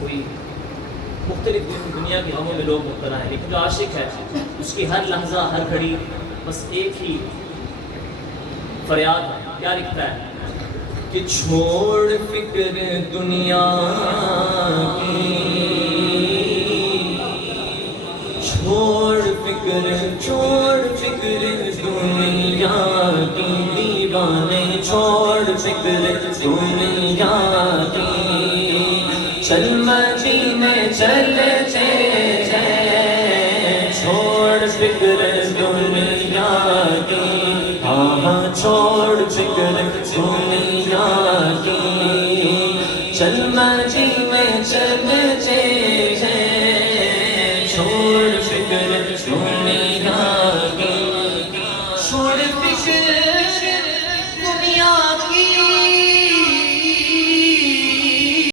कोई मुख्तलिफ दुनिया के गमों में लोग मुब्तला हैं, लेकिन जो आशिक है उसकी हर लहजा हर घड़ी बस एक ही फरियाद क्या लिखता है कि छोड़ फिक्र दुनिया की, छोड़ फिक्र दुनिया की, दीवाने छोड़ फिक्र दुनिया की, चल मदीने चलते हैं, छोड़ फिक्र दुनिया की, हाँ छोड़ फिक्र दुनिया की, चल मदीने